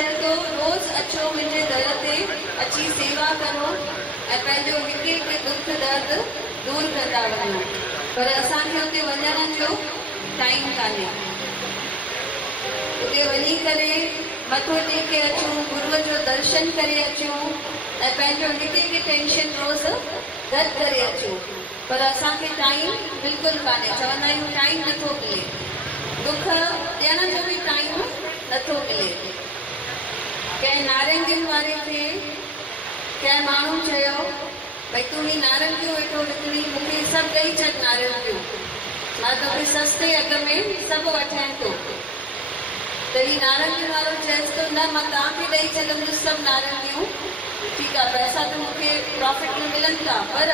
चए थो रोज़ अचो मुंहिंजे दर ते अची सेवा करो ऐं पंहिंजो हिकु हिकु दुख दर्द दूर कंदा वञो। पर असांखे हुते वञण जो टाइम कान्हे। उते वञी करे मथो टेके अचूं, गुरूअ जो दर्शन करे अचूं ऐं पंहिंजो हिकु हिकु टेंशन रोज़ घटि करे अचूं। पर असांखे टाइम बिल्कुलु कान्हे। चवंदा आहियूं टाइम नथो मिले, दुख ॾियण जो बि टाइम नथो मिले। कंहिं नारंगियुनि वारे खे कंहिं माण्हू चयो भई तूं ही नारंगियूं वेठो विकिणी, मूंखे सभु ॾेई छॾ नारंगियूं, मां तोखे सस्ते अघ में सभु वठाइनि थो। त ही नारंगियुनि वारो चएसि थो न मां तव्हांखे ॾेई छॾंदुसि सभु नारंगियूं, ठीकु आहे, पैसा त मूंखे प्रॉफिट में मिलनि था, पर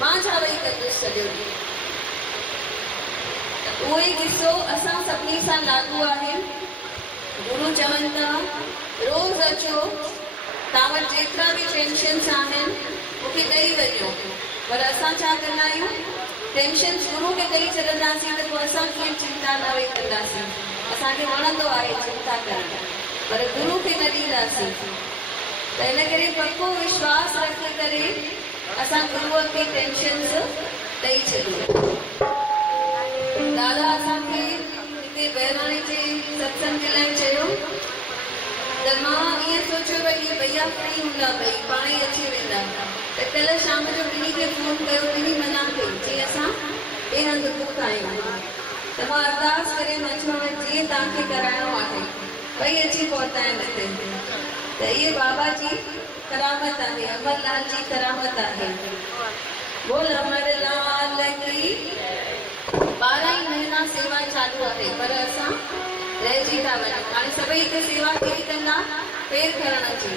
मां छा वेही कंदुसि सॼो ॾींहुं। उहो ई किसो असां सभिनी सां लागू आहे। गुरु चवनि था रोज़ अचो, तव्हां वटि जेतिरा बि टेंशन्स आहिनि मूंखे ॾेई वञो। पर असां छा कंदा आहियूं, टेंशन्स गुरु खे ॾेई छॾंदासीं त पोइ असां कीअं चिंता न वेही कंदासीं। असांखे वणंदो आहे चिंता करणु, पर गुरु खे न ॾींदासीं। त हिन करे पक्को विश्वास रखी करे असां गुरूअ खे टेंशन्स ॾेई छॾियूं। दादा असांखे हिते बहिराणे जे सत्संग जे लाइ चयो त मां ईअं सोचियो भई हीअ भैया फ्री हूंदा, भई पाण ई अची वेंदा। त कल्ह शाम जो ॿिन्ही खे फ़ोन कयो, ॿिन्ही मना कई जीअं असां ॿिए हंधि दुख आहियूं। त मां अरदास करे मां चयो जीअं तव्हांखे कराइणो आहे भई अची पहुताइनि हिते। त इहे बाबा जी करामत आहे, अमरलाल जी करामत आहे। बोल अमरलाल की। 12 ई महीना सेवा चालू आहे, पर असां रहिजी था वञूं। हाणे सभई हिते सेवा कहिड़ी कंदा, पेर खणण अची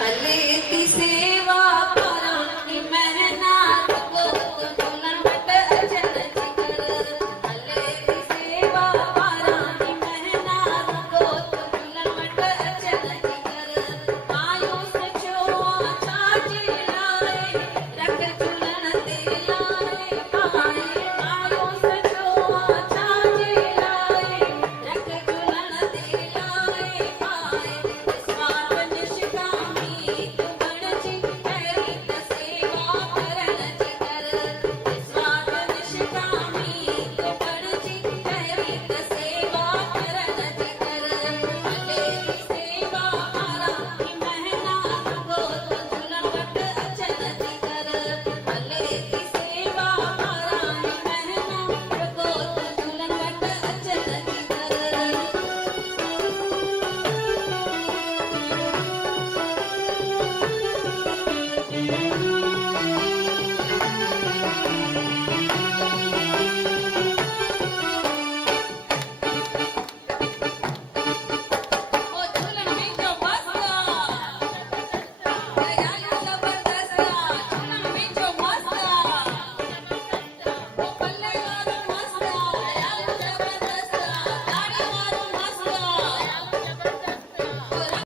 हले थी सेवा 12 ई महीना